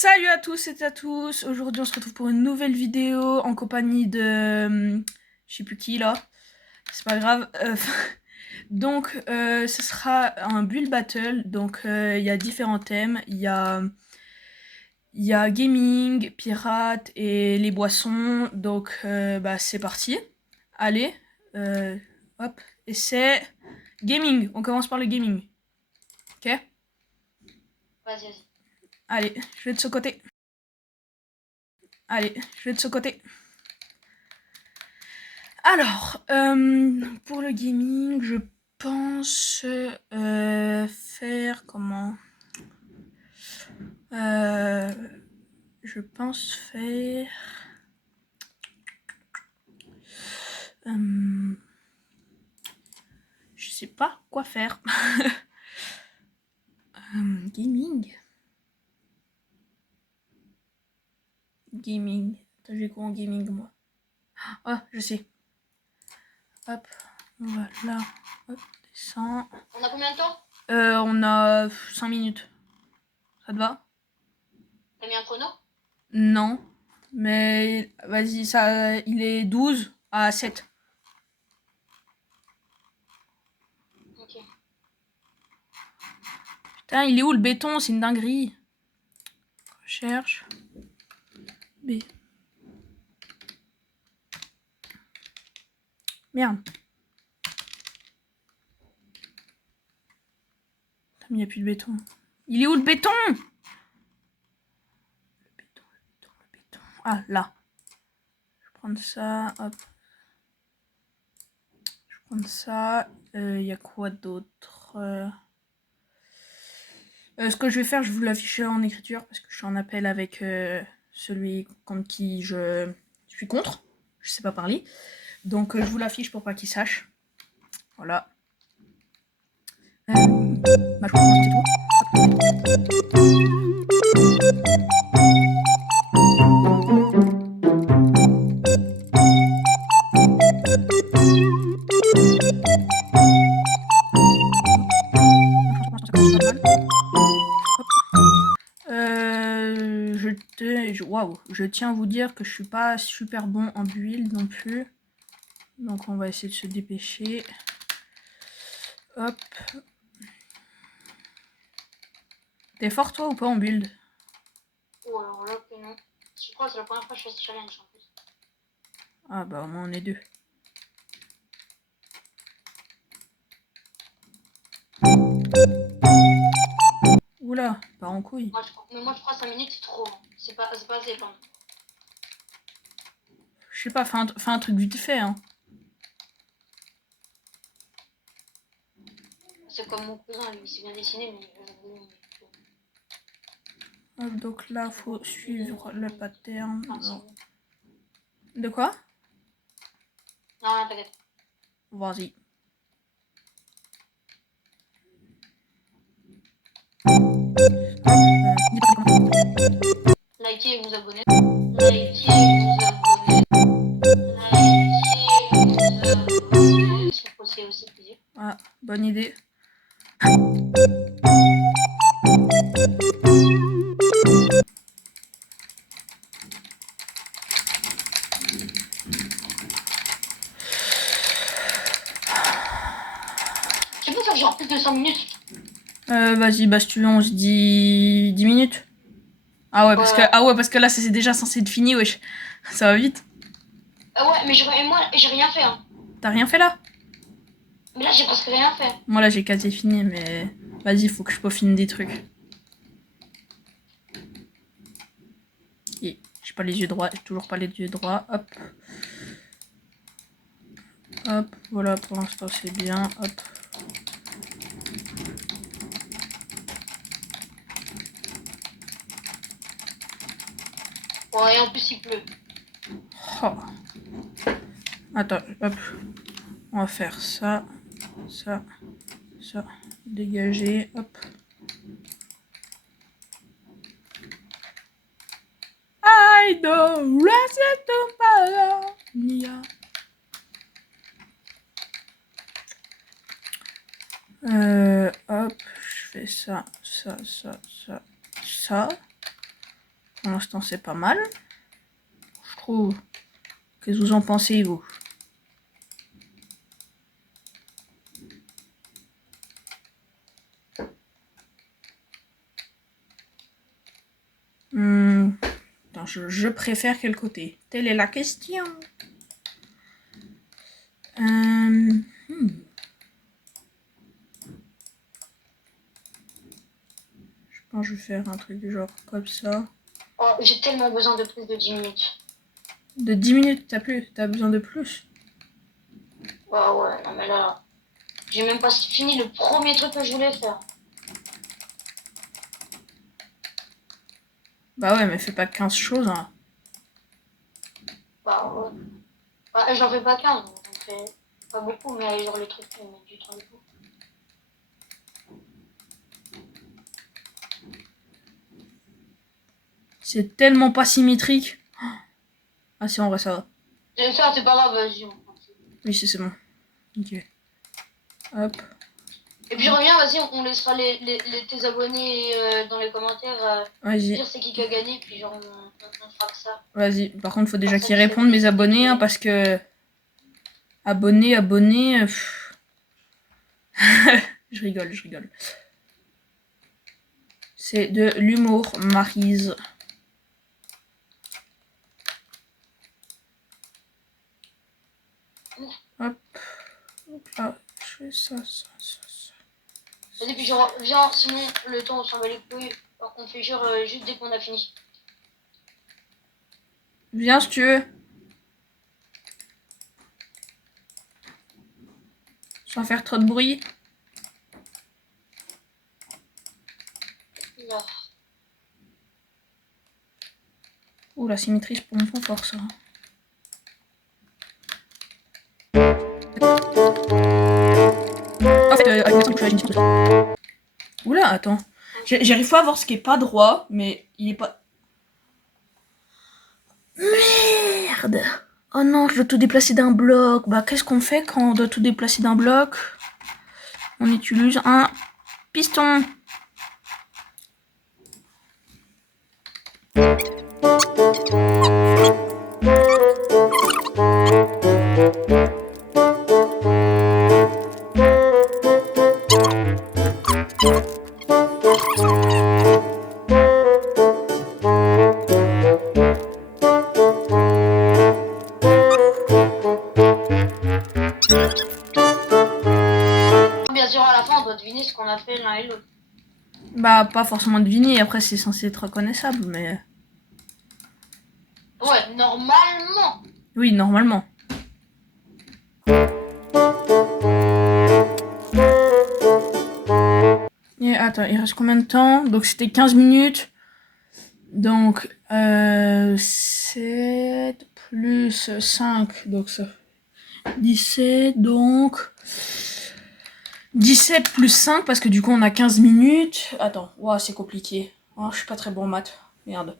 Salut à tous et à tous, aujourd'hui on se retrouve pour une nouvelle vidéo en compagnie de... je sais plus qui là, c'est pas grave. Donc ce sera un build battle, donc il y a différents thèmes, il y a gaming, pirate et les boissons, donc bah, c'est parti. Allez, hop, et c'est gaming, on commence par le gaming, ok? Vas-y, vas-y. Allez, je vais de ce côté. Allez, je vais de ce côté. Alors, pour le gaming, je pense faire comment? Euh, je pense faire. euh, je sais pas quoi faire. Gaming. Gaming. Attends, j'ai quoi en gaming moi? Ah, je sais. Hop, voilà. Hop, descend. On a combien de temps? On a 5 minutes. Ça te va? T'as mis un chrono? Non. Mais vas-y, ça, il est 12 à 7. Ok. Putain, il est où le béton? C'est une dinguerie. Recherche. B. Merde. Putain, mais il n'y a plus de béton. Il est où le béton? Le béton, le béton, le béton. Ah, là. Je vais prendre ça. Hop. Je vais prendre ça. Il y a quoi d'autre? Ce que je vais faire, je vais vous l'afficher en écriture parce que je suis en appel avec celui contre qui je suis contre. Je sais pas parler. Donc je vous l'affiche pour pas qu'il sache. Voilà. Bah, je pense que c'est tout. Waouh, je tiens à vous dire que je suis pas super bon en build non plus. Donc on va essayer de se dépêcher. Hop. T'es fort toi ou pas en build? Oh, alors là, que non. Je crois que c'est la première fois que je fais ce challenge en plus. Ah bah au moins on est deux. Oula, part en couille. Mais moi, je crois 5 minutes, c'est trop. Hein. C'est pas assez long. Je sais pas, fais un truc vite fait hein. C'est comme mon cousin, lui, il s'est bien dessiné, mais Hop, donc là faut suivre le pattern. bon. De quoi? Non, t'inquiète. Vas-y. Likez et vous abonnez. Likez et vous abonnez. Likez et vous abonnez. Si possible aussi, plaisir. Ah, bonne idée. Tu peux faire genre plus de 5 minutes? Vas-y, bah si tu veux on se dit 10 minutes. Ah ouais, parce que là c'est déjà censé être fini, wesh. Ça va vite. Ouais, mais moi, j'ai rien fait. Hein. T'as rien fait là? Mais là, j'ai presque rien fait. Moi là j'ai quasi fini, mais vas-y, faut que je peaufine des trucs. Et j'ai pas les yeux droits, j'ai toujours pas les yeux droits. Hop. Hop, voilà, pour l'instant c'est bien. Hop. Ouais, en plus, il pleut. Oh. Attends, hop. On va faire ça, ça, ça. Dégager, hop. I don't rest to Mia. Hop, je fais ça, ça, ça, ça, ça. Pour l'instant, c'est pas mal. Je trouve. Qu'est-ce que vous en pensez, vous? Attends, je préfère quel côté? Telle est la question. Je pense que je vais faire un truc du genre comme ça. Oh, j'ai tellement besoin de plus de 10 minutes. De 10 minutes, t'as besoin de plus? Bah ouais, non mais là, j'ai même pas fini le premier truc que je voulais faire. Bah ouais, mais fais pas 15 choses, hein. Bah ouais. Bah, j'en fais pas 15, donc j'en fais pas beaucoup, mais genre les trucs qui mettent du temps et tout. C'est tellement pas symétrique. Ah si, en vrai, ça va. Et ça, c'est pas grave, vas-y, on continue. Oui, c'est bon. Ok. Hop. Et puis je reviens, vas-y, on laissera tes abonnés dans les commentaires Vas-y. dire c'est qui a gagné, puis genre on fera que ça. Vas-y. Par contre, faut déjà Comme ça, qu'ils tu sais répondent, mes qui abonnés, hein, gagne. parce que... Abonnés. Je rigole. C'est de l'humour, Maryse. Hop. Hop là. Je fais ça. Vas-y, puis je reviens, sinon le temps on s'en bat les couilles. Alors qu'on fait juste dès qu'on a fini. Viens si tu veux. Sans faire trop de bruit. Là. Ouh, la symétrie, c'est pour mon point fort, ça. En fait, avec le que je suis à Oula, attends. J'arrive pas à voir ce qui est pas droit, mais il est pas... Merde! Oh non, je dois tout déplacer d'un bloc. Bah, qu'est-ce qu'on fait quand on doit tout déplacer d'un bloc? On utilise un piston. Bien sûr, à la fin, on doit deviner ce qu'on a fait l'un et l'autre. Bah, pas forcément deviner, après c'est censé être reconnaissable, mais... Ouais, normalement. Oui, normalement. Et attends, il reste combien de temps? Donc c'était 15 minutes. Donc 7 plus 5, donc ça fait 17, donc 17 plus 5, parce que du coup on a 15 minutes. Attends, wow, c'est compliqué. Oh, je suis pas très bon en maths, merde.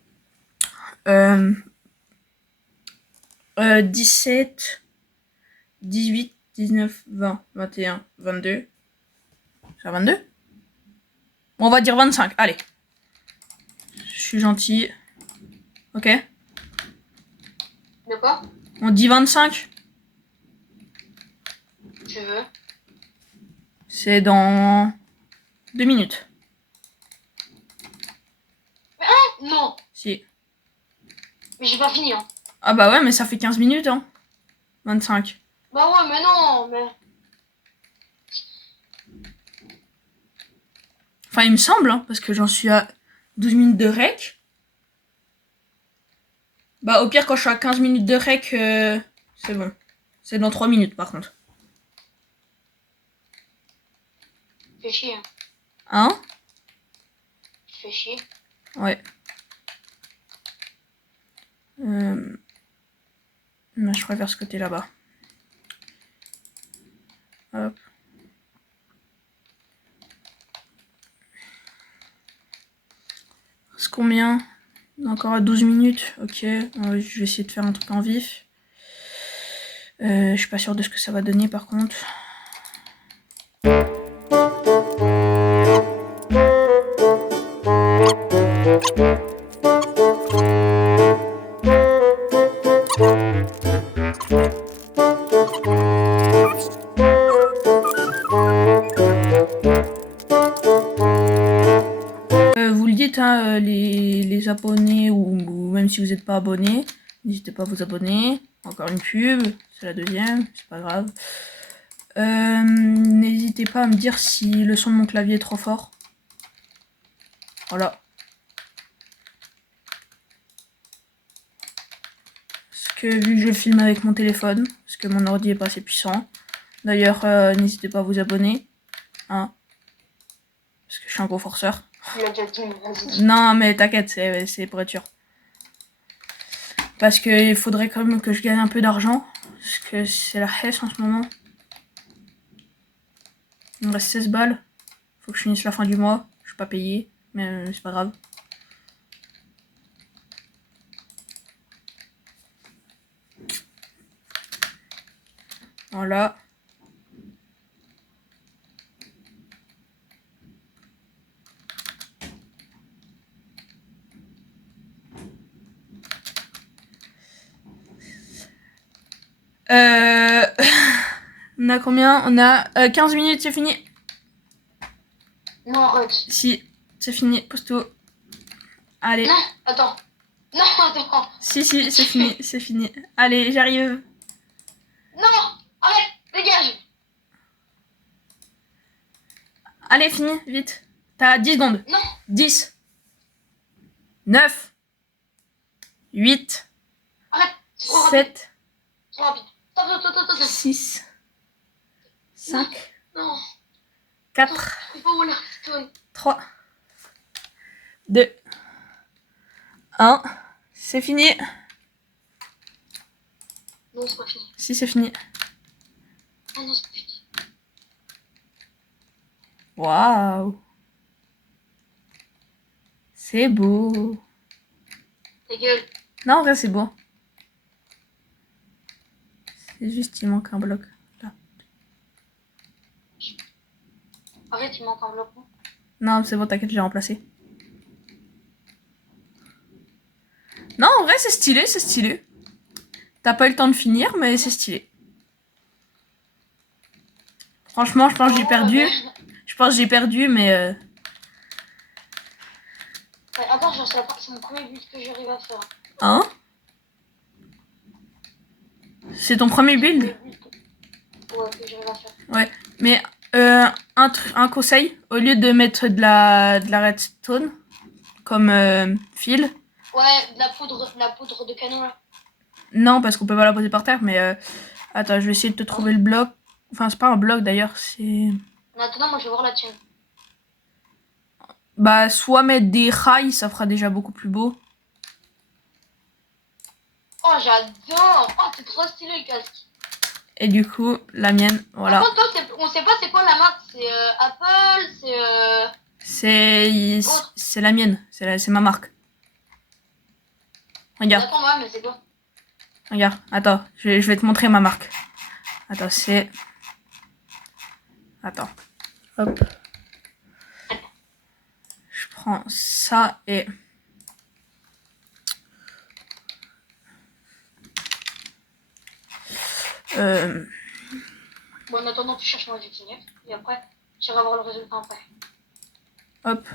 17, 18, 19, 20, 21, 22. C'est 22? On va dire 25, allez. Je suis gentil. Ok? De quoi? On dit 25? Tu veux? C'est dans 2 minutes. Non. Si. Mais j'ai pas fini, hein. Ah bah ouais, mais ça fait 15 minutes, hein. 25. Bah ouais, mais non, mais... Enfin, il me semble, hein, parce que j'en suis à 12 minutes de rec. Bah au pire, quand je suis à 15 minutes de rec, c'est bon. C'est dans 3 minutes, par contre. Fais chier, hein. Hein? Fais chier. Ouais. Mais je préfère ce côté là-bas. Hop. C'est combien? Encore à 12 minutes. Ok. Je vais essayer de faire un truc en vif. Je suis pas sûre de ce que ça va donner par contre. les abonnés ou même si vous n'êtes pas abonné, n'hésitez pas à vous abonner. Encore une pub, c'est la deuxième, c'est pas grave. N'hésitez pas à me dire si le son de mon clavier est trop fort. Voilà. Parce que vu que je filme avec mon téléphone, parce que mon ordi est pas assez puissant. D'ailleurs, n'hésitez pas à vous abonner. Hein. Parce que je suis un gros forceur. Non, mais t'inquiète, c'est pour être sûr. Parce qu'il faudrait quand même que je gagne un peu d'argent. Parce que c'est la hesse en ce moment. Il me reste 16 balles. Faut que je finisse la fin du mois. Je suis pas payé, mais c'est pas grave. Voilà. On a combien? On a 15 minutes, c'est fini. Non, arrête. Si, c'est fini, pose tout. Allez. Non, attends. Non, attends. Si, c'est fini, c'est fini. Allez, j'arrive. Non, arrête, dégage. Allez, fini, vite. T'as 10 secondes. Non. 10. 9. 8. Arrête. 7. Trop rapide. Stop. 6. 5. Non. 4. Il faut où là, Stone? 3. 2. 1. C'est fini. Non, c'est pas fini. Si, c'est fini. Ah non, c'est pas fini. Waouh. C'est beau. Ta gueule. Non, en vrai, c'est beau. C'est juste, il manque un bloc. Là. Arrête, il manque un bloc. Non, c'est bon, t'inquiète, j'ai remplacé. Non, en vrai, c'est stylé, c'est stylé. T'as pas eu le temps de finir, mais c'est stylé. Franchement, je pense que j'ai perdu. Je pense que j'ai perdu, mais... Ouais, attends, j'en sais pas, c'est mon premier but que j'arrive à faire. Hein? C'est ton premier build? Ouais, que j'arrive à faire. Ouais, mais un conseil, au lieu de mettre de la redstone comme fil, Ouais, de la poudre de canon là. non, parce qu'on peut pas la poser par terre, mais attends, je vais essayer de te trouver le bloc. Enfin, c'est pas un bloc d'ailleurs, c'est... En attendant, moi je vais voir la tienne. Bah, soit mettre des rails, ça fera déjà beaucoup plus beau. Oh, j'adore. Oh, c'est trop stylé le casque. Et du coup, la mienne, voilà. Par contre, toi, on sait pas c'est quoi la marque. C'est Apple, c'est... C'est la mienne, c'est ma marque. Regarde, Attends, ouais, mais c'est quoi? regarde, attends, je vais te montrer ma marque. Attends, c'est... Attends, hop. Je prends ça et... Bon, en attendant, tu cherches moi, je vais finir. Et après, j'irai voir le résultat après. Hop.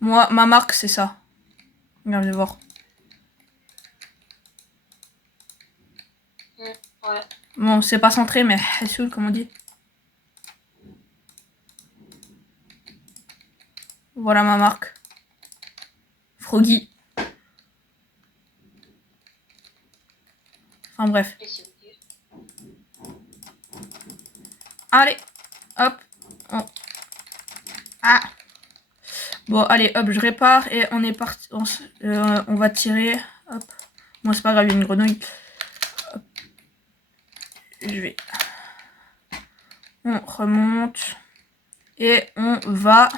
Moi, ma marque, c'est ça. Regarde, je vais voir. Ouais. Bon, c'est pas centré, mais Hassoul, comme on dit. Voilà ma marque. Froggy. Enfin bref. Et c'est ok. Allez, hop. Ah. Bon, allez, hop, je répare et on est parti. On va tirer. Hop. Bon, c'est pas grave, il y a une grenouille. Hop. Je vais. On remonte. Et on va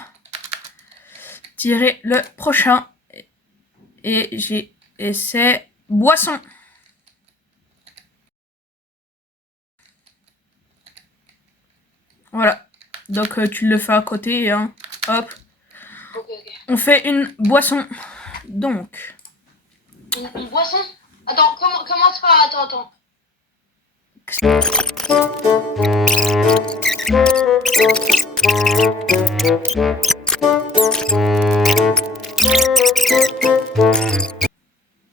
tirer le prochain. Et c'est boisson. Voilà. Donc tu le fais à côté, hein. Hop. Ok. On fait une boisson. Donc. Une boisson? Attends, commence par... Attends.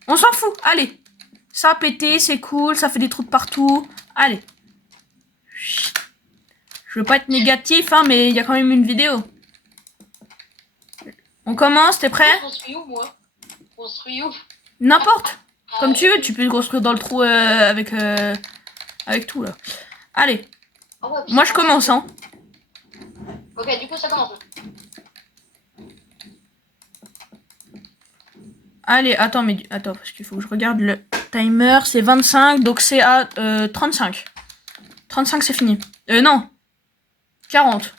On s'en fout, allez. Ça a pété, c'est cool, ça fait des trous de partout. Allez. Je veux pas être négatif, hein, mais il y a quand même une vidéo. On commence, t'es prêt? Je construis où, moi? Je construis où? N'importe. Comme tu veux, tu peux construire dans le trou avec tout, là. Allez. Ah ouais, Moi, je commence, hein. Ok, du coup, ça commence. Allez, attends, parce qu'il faut que je regarde le timer. C'est 25, donc c'est à 35. 35, c'est fini. Non. 40.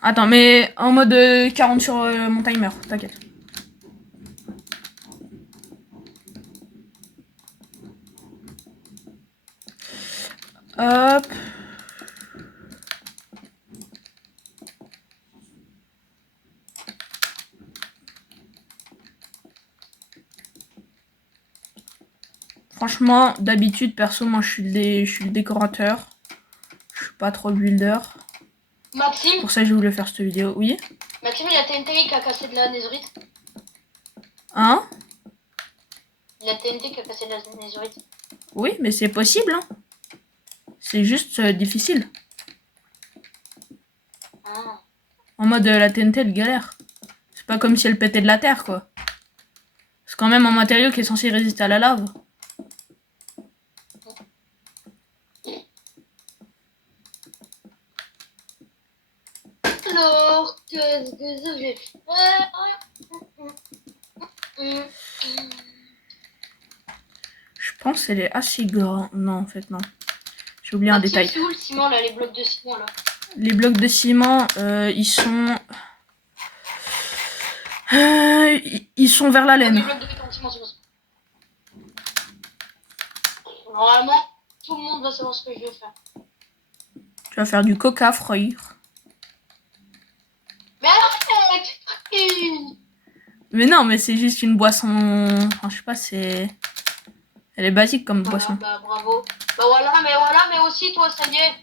Attends, mais en mode 40 sur mon timer, t'inquiète. Hop. Franchement, d'habitude, perso, moi je suis le décorateur. Je suis pas trop le builder. Maxime, Pour ça, j'ai voulu faire cette vidéo. Oui. Maxime, il a TNT qui a cassé de la netherite. Hein? Il a TNT qui a cassé de la netherite. Oui, mais c'est possible, hein. C'est juste difficile. Ah. En mode la TNT, elle galère. C'est pas comme si elle pétait de la terre, quoi. C'est quand même un matériau qui est censé résister à la lave. Alors, qu'est-ce que je vais faire? Je pense qu'elle est assez grande. Non, en fait, non. J'ai oublié un Maxime, détail. c'est où le ciment, là, les blocs de ciment, là? Les blocs de ciment, ils sont... ils sont vers la Les laine. blocs de béton, ciment, c'est bon. Normalement, tout le monde va savoir ce que je vais faire. Tu vas faire du coca frire. Mais arrête! Mais non, mais c'est juste une boisson... Enfin, je sais pas, c'est... Elle est basique comme boisson. Bah bravo. Bah voilà, mais aussi toi, ça y est.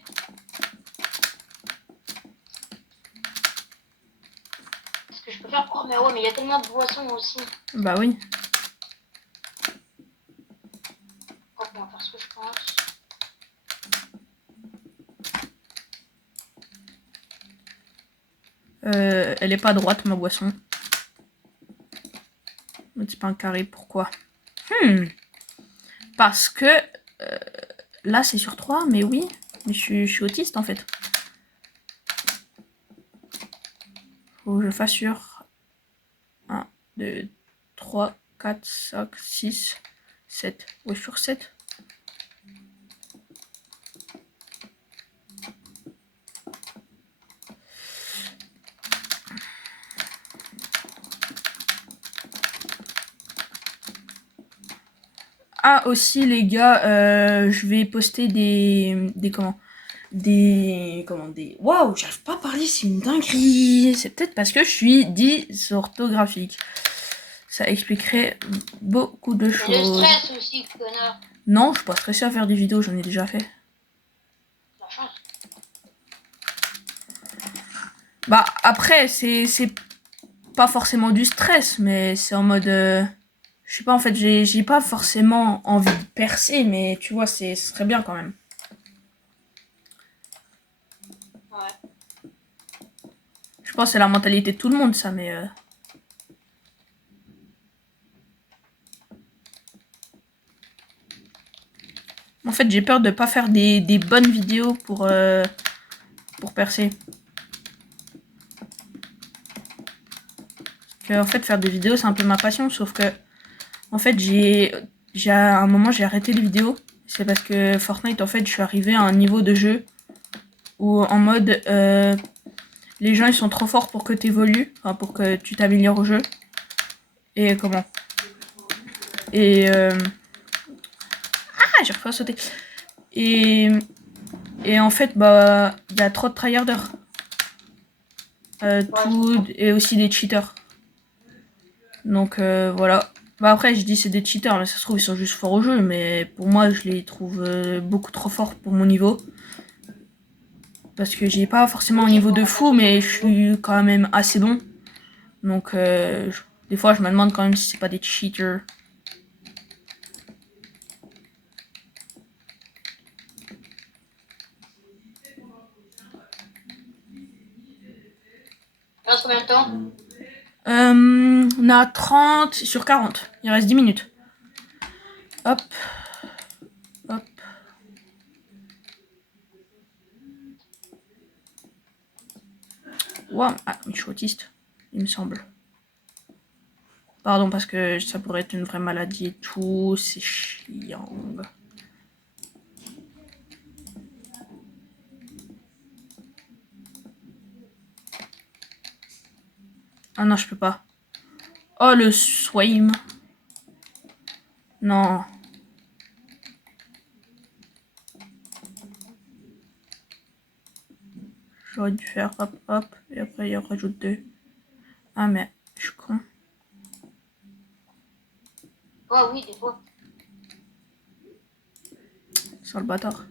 Qu'est-ce que je peux faire? Oh mais ouais, mais il y a tellement de boissons aussi. Bah oui. Oh, on va faire ce que je pense. Elle est pas droite, ma boisson. Mais c'est pas un carré, pourquoi? Parce que... là, c'est sur 3, mais oui. Mais je suis autiste, en fait. Faut que je fasse sur 1, 2, 3, 4, 5, 6, 7. Ouais, sur 7. Ah, aussi, les gars, je vais poster Waouh, j'arrive pas à parler, c'est une dinguerie. C'est peut-être parce que je suis dysorthographique. Ça expliquerait beaucoup de Le choses. stress aussi, connard. Non, je suis pas stressée à faire des vidéos, j'en ai déjà fait. La chance. Bah, après, c'est pas forcément du stress, mais c'est en mode... je sais pas, en fait, j'ai pas forcément envie de percer, mais tu vois, ce serait bien quand même. Ouais. Je pense que c'est la mentalité de tout le monde, ça, mais... En fait, j'ai peur de pas faire des bonnes vidéos pour percer. Parce que, en fait, faire des vidéos, c'est un peu ma passion, sauf que... En fait, à un moment, j'ai arrêté les vidéos. C'est parce que Fortnite, en fait, je suis arrivée à un niveau de jeu où, en mode... les gens, ils sont trop forts pour que tu évolues, enfin, pour que tu t'améliores au jeu. Et comment? Et... Ah, j'ai refait à sauter. Et en fait, bah, il y a trop de tryharders. Et aussi des cheaters. Donc, voilà. Bah après, je dis c'est des cheaters, mais ça se trouve, ils sont juste forts au jeu. Mais pour moi, je les trouve beaucoup trop forts pour mon niveau. Parce que j'ai pas forcément un niveau de fou, mais je suis quand même assez bon. Donc, des fois, je me demande quand même si c'est pas des cheaters. Il reste combien de temps? On a 30 sur 40. Il reste 10 minutes. Hop. Hop. Wow. Ah, mais je suis autiste, il me semble. Pardon, parce que ça pourrait être une vraie maladie et tout. C'est chiant. Ah non, je peux pas. Oh, le swim. Non. J'aurais dû faire hop, hop. Et après, il rajoute 2. Ah, mais je suis con. Oh oui, des fois. Sur le bâtard.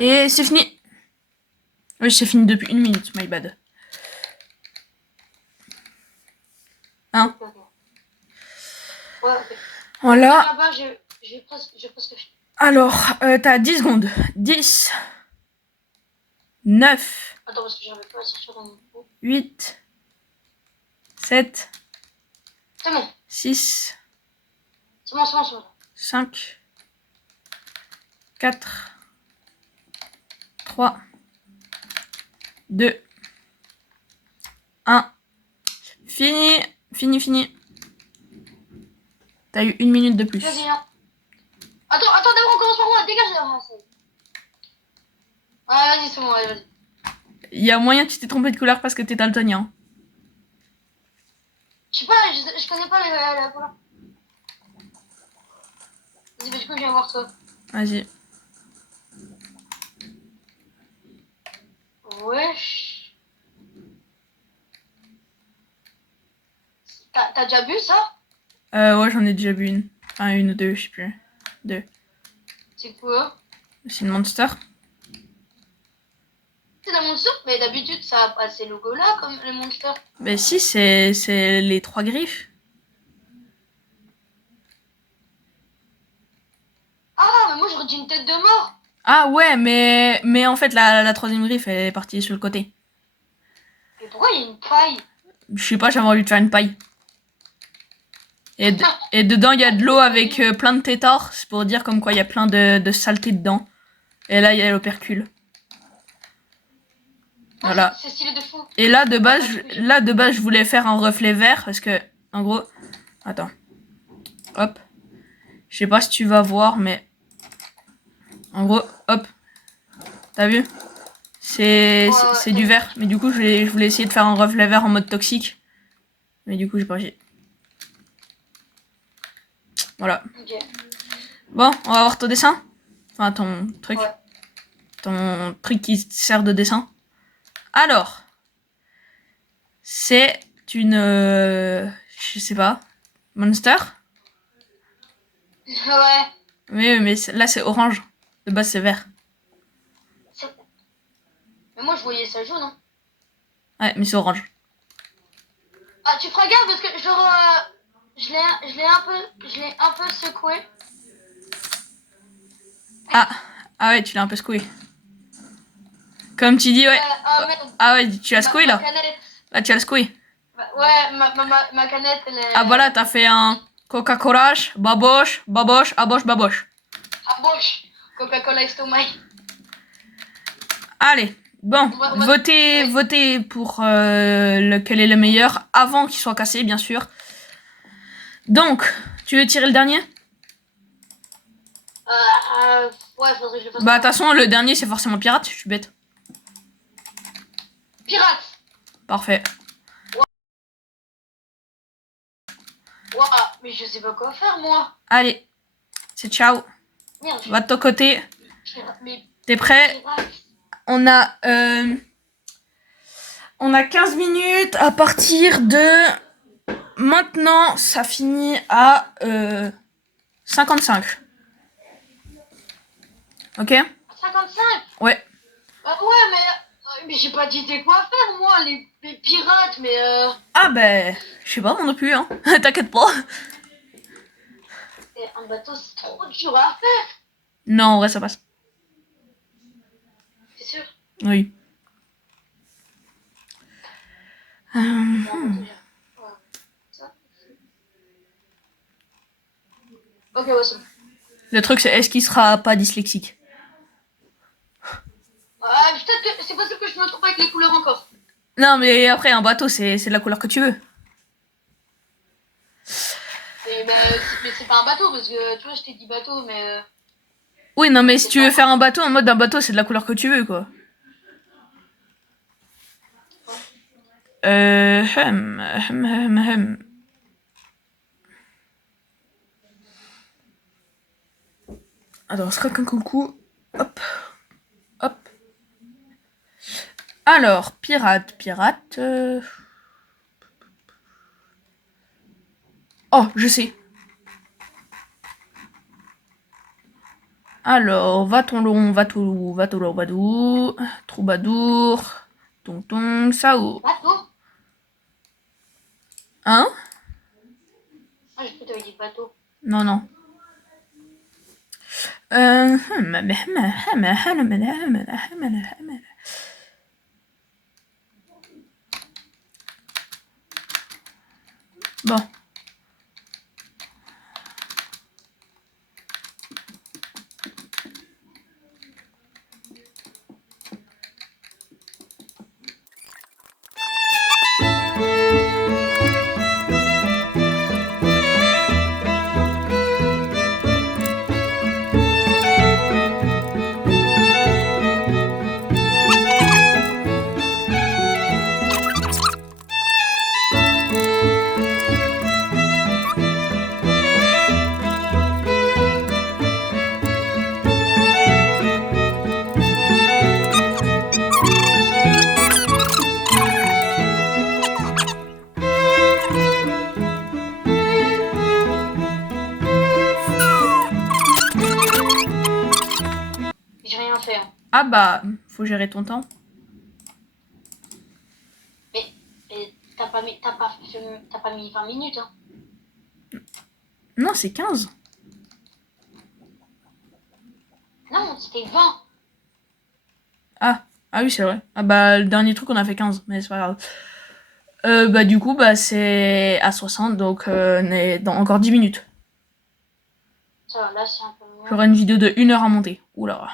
Et c'est fini. Oui, c'est fini depuis 1 minute, my bad. Hein? Ok. Ouais, ok. Voilà. Là-bas, j'ai presque fini. Alors, t'as 10 secondes. 10. 9. Attends, parce que j'arrive pas à sortir dans mon pot. 8. 7. C'est bon. 6. C'est bon, c'est bon, c'est bon. 5. 4. 3. 2. 1. Fini. Fini. T'as eu 1 minute de plus. Vas-y, hein. Attends, d'abord on commence par moi, dégage. Ah, ah vas-y, c'est bon, allez, vas-y. Il y a moyen que tu t'es trompé de couleur parce que t'es daltonien. Je sais pas, je connais pas la couleur. Vas-y, bah, du coup, je viens voir toi. Vas-y. Wesh. T'as déjà bu ça? Ouais, j'en ai déjà bu une. Enfin, une ou deux, je sais plus. 2. C'est quoi? C'est une Monster. C'est la Monster? Mais d'habitude, ça a pas ces logos-là, comme les Monster. Mais si, c'est les 3 griffes. Ah, mais moi, j'aurais dit une tête de mort. Ah ouais, mais en fait, la 3e griffe, elle est partie sur le côté. Mais pourquoi il y a une paille? Je sais pas, j'avais envie de faire une paille. Et dedans, il y a de l'eau avec plein de tétards. C'est pour dire comme quoi il y a plein de saleté dedans. Et là, il y a l'opercule. Voilà. C'est stylé de fou. Et là, de base, je voulais faire un reflet vert parce que, en gros, attends. Hop. Je sais pas si tu vas voir, mais en gros, hop. T'as vu? C'est du vert. Mais du coup, je voulais essayer de faire un reflet vert en mode toxique. Mais du coup, j'ai pas réussi. Voilà. Okay. Bon, on va voir ton dessin. Enfin, ton truc. Ouais. Ton truc qui sert de dessin. Alors, c'est une... je sais pas. Monster? Ouais. Mais là, c'est orange. De base, c'est vert. Mais moi, je voyais ça jaune. Hein. Ouais, mais c'est orange. Ah, tu feras gaffe parce que genre, je l'ai un peu secoué. Ah ouais, tu l'as un peu secoué. Comme tu dis, ouais. Ah ouais, tu as secoué là. Là, tu as secoué. Ouais, ma canette, elle est... Ah voilà, t'as fait un Coca-Cola, baboche, baboche, aboche, baboche. Aboche, Coca-Cola Estomai. Allez, bon, votez pour lequel est le meilleur avant qu'il soit cassé, bien sûr. Donc, tu veux tirer le dernier? Ouais, faudrait que je le fasse. Bah, de toute façon, le dernier, c'est forcément pirate, je suis bête. Pirate. Parfait. Ouah, mais je sais pas quoi faire, moi. Allez, c'est ciao. Merde, Va de ton côté. Mais... T'es prêt? On a 15 minutes à partir de... Maintenant, ça finit à 55. Ok? 55? Ouais. Ouais, mais j'ai pas d'idée quoi faire, moi, les pirates, mais Ah ben, je sais pas, moi non plus, hein. T'inquiète pas. un bateau, c'est trop dur à faire. Non, en vrai, ça passe. C'est sûr? Oui. Ok, ouais, c'est bon. Le truc, c'est est-ce qu'il sera pas dyslexique? Peut-être que c'est possible que je me trompe avec les couleurs encore. Non, mais après, un bateau, c'est de la couleur que tu veux. Mais c'est pas un bateau, parce que tu vois, je t'ai dit bateau, mais... Oui, non, mais si tu veux faire un bateau, en mode un bateau, c'est de la couleur que tu veux, quoi. Hum. Attends, c'est qu'un coucou. Hop. Hop. Alors, pirate. Oh, je sais. Alors, vadou, troubadour, tonton, sao. Bateau? Hein? Ah, j'ai cru que t'avais dit bateau. Non. Bon. J'ai rien fait. Hein. Ah bah, faut gérer ton temps. Mais t'as pas mis 20 minutes, hein. Non, c'est 15. Non, c'était 20. Ah oui, c'est vrai. Ah bah, le dernier truc, on a fait 15, mais c'est pas grave. Bah, du coup, bah, c'est à 60, donc on est dans encore 10 minutes. Ça va, là, c'est un peu moins. J'aurai une vidéo de 1 heure à monter. Oula.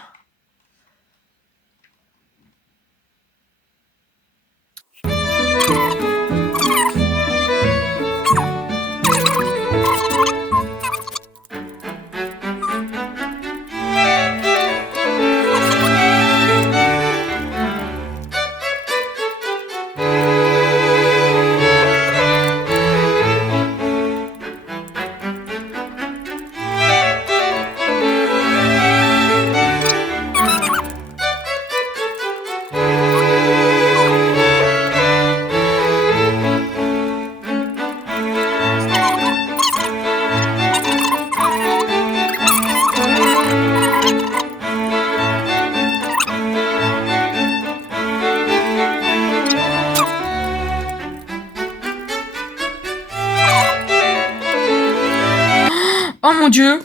Oh mon dieu!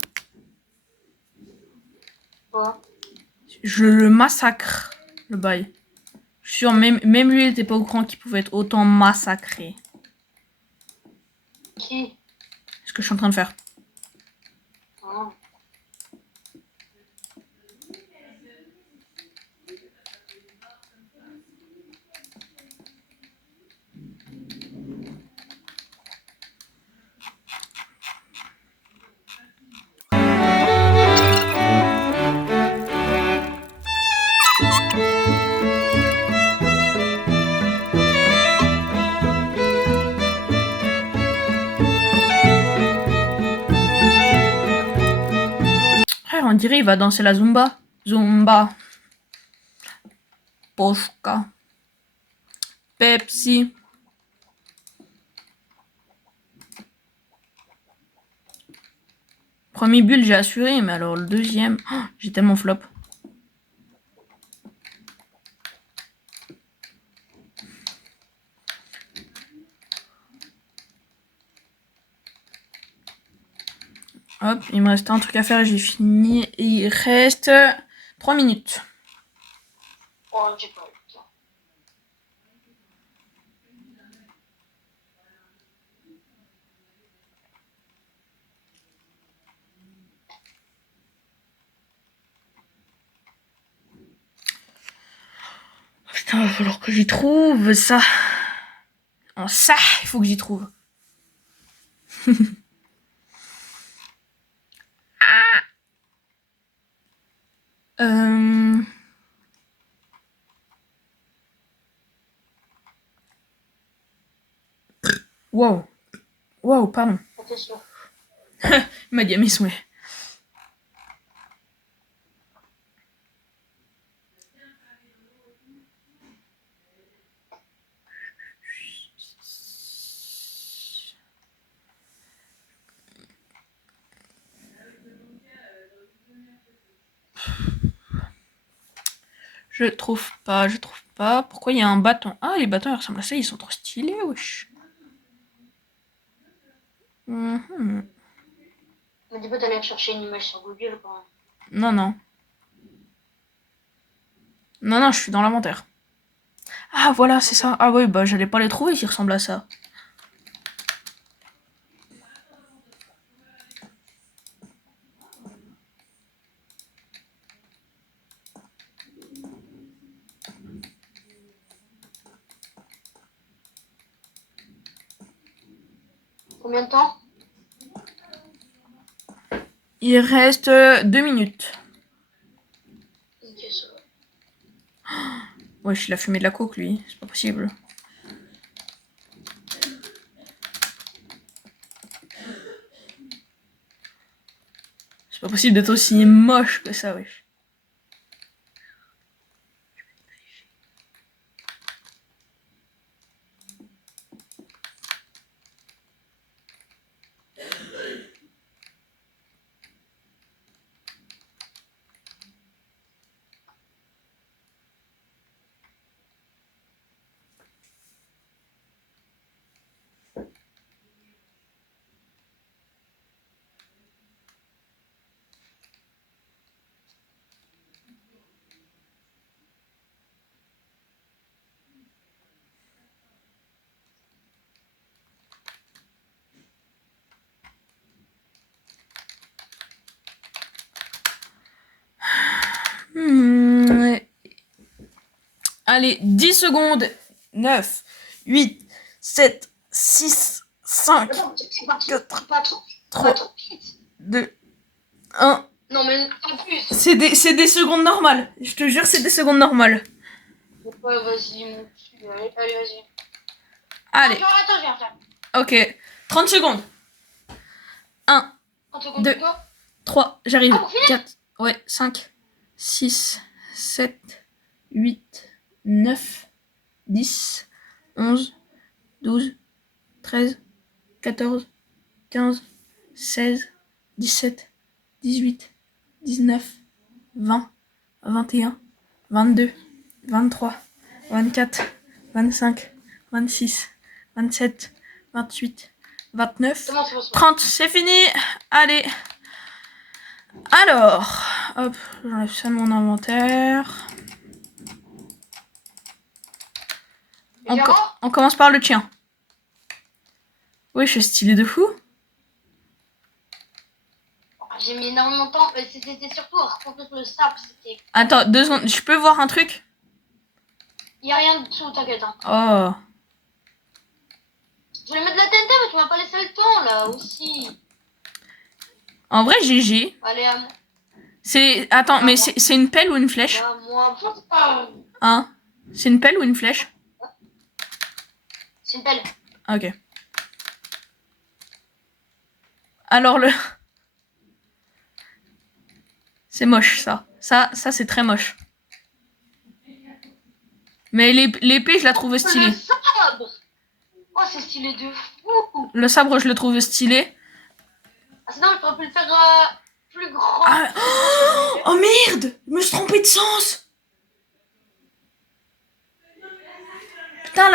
Quoi? Je le massacre, le bail. Je suis sûr, même lui, il était pas au courant qu'il pouvait être autant massacré. Qui? Ce que je suis en train de faire. Ah. Frère, on dirait il va danser la Zumba. Zumba. Poshka. Pepsi. Premier bulle, j'ai assuré, mais alors le deuxième, oh, j'ai tellement flop. Hop, il me reste un truc à faire et j'ai fini. Il reste 3 minutes. Oh, j'ai pas eu le temps. Putain, il va falloir que j'y trouve ça. En ça, il faut que j'y trouve. euh... Wow. Wow, pardon. Attention. Il m'a dit à mes souhaits. Je trouve pas. Pourquoi il y a un bâton? Ah, les bâtons ils ressemblent à ça, ils sont trop stylés, wesh. Mhm. Me dis pas d'aller chercher une image sur Google quand même. Non, non. Non, je suis dans l'inventaire. Ah, voilà, c'est ça. Ah oui, bah j'allais pas les trouver s'ils ressemblent à ça. Combien de temps? Il reste 2 minutes. Ok, ça va. Wesh, il a fumé de la coke, lui. C'est pas possible. C'est pas possible d'être aussi moche que ça, wesh. Allez, 10 secondes. 9, 8, 7, 6, 5, Attends, c'est parti. 4, Pas trop. 3, Pas trop vite. 2, 1. Non, mais pas plus. C'est des secondes normales. Je te jure, c'est des secondes normales. Ouais, vas-y, mon cul. Allez, vas-y. Allez, Attends, je viens faire. ok. 30 secondes. 1, 30 secondes Deux. de quoi? 3, j'arrive. Ah, pour finir 4, ouais, 5, 6, 7, 8, 9, 10, 11, 12, 13, 14, 15, 16, 17, 18, 19, 20, 21, 22, 23, 24, 25, 26, 27, 28, 29, C'est bon, c'est bon, c'est bon. 30, c'est fini. Allez. Alors, hop, j'enlève ça de mon inventaire. Et Caro On commence par le tien. Oui, je suis stylé de fou. J'ai mis énormément de temps, mais c'était surtout à reconstruire le sable. C'était... Attends, 2 secondes, je peux voir un truc? Il n'y a rien dessous, t'inquiète. Hein. Oh. Je voulais mettre de la TNT, mais tu m'as pas laissé le temps, là, aussi. En vrai, GG. Allez, à moi. C'est... Attends, mais c'est une pelle ou une flèche? À moi. Ah, Hein? C'est une pelle ou une flèche? c'est une pelle. Ok. Alors le... C'est moche, ça. Ça c'est très moche. Mais l'épée, je la trouve stylée. Le sabre. Oh, c'est stylé de fou. Le sabre, je le trouve stylé. Ah, sinon, je pourrais pu le faire plus grand. Ah. Oh merde! Je me suis trompée de sens! Putain,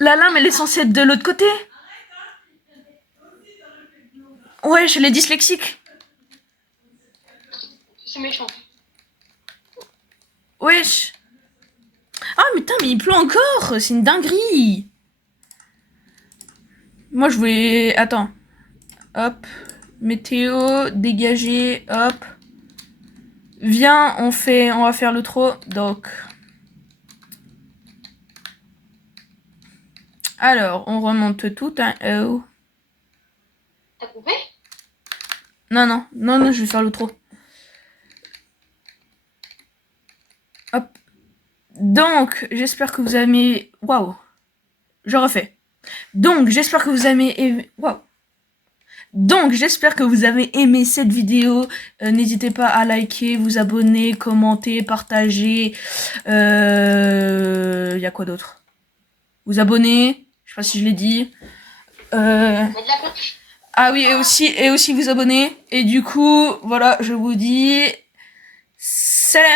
la lame, elle est censée être de l'autre côté. Ouais, je l'ai dyslexique. C'est méchant. Wesh. Ah, mais putain, mais il pleut encore. C'est une dinguerie. Moi, je voulais... Attends. Hop. Météo, dégager, hop. Viens, on va faire l'outro. Donc. Alors, on remonte tout. Oh. T'as coupé? Non, je vais faire l'outro. Hop. Donc, j'espère que vous aimez... Waouh. Je refais. Donc, j'espère que vous aimez... Waouh. Donc, j'espère que vous avez aimé cette vidéo. N'hésitez pas à liker, vous abonner, commenter, partager. Y a quoi d'autre? Vous abonner. Je sais pas si je l'ai dit. Mets de la cloche. Ah oui, et aussi vous abonner. Et du coup, voilà, je vous dis... Salam.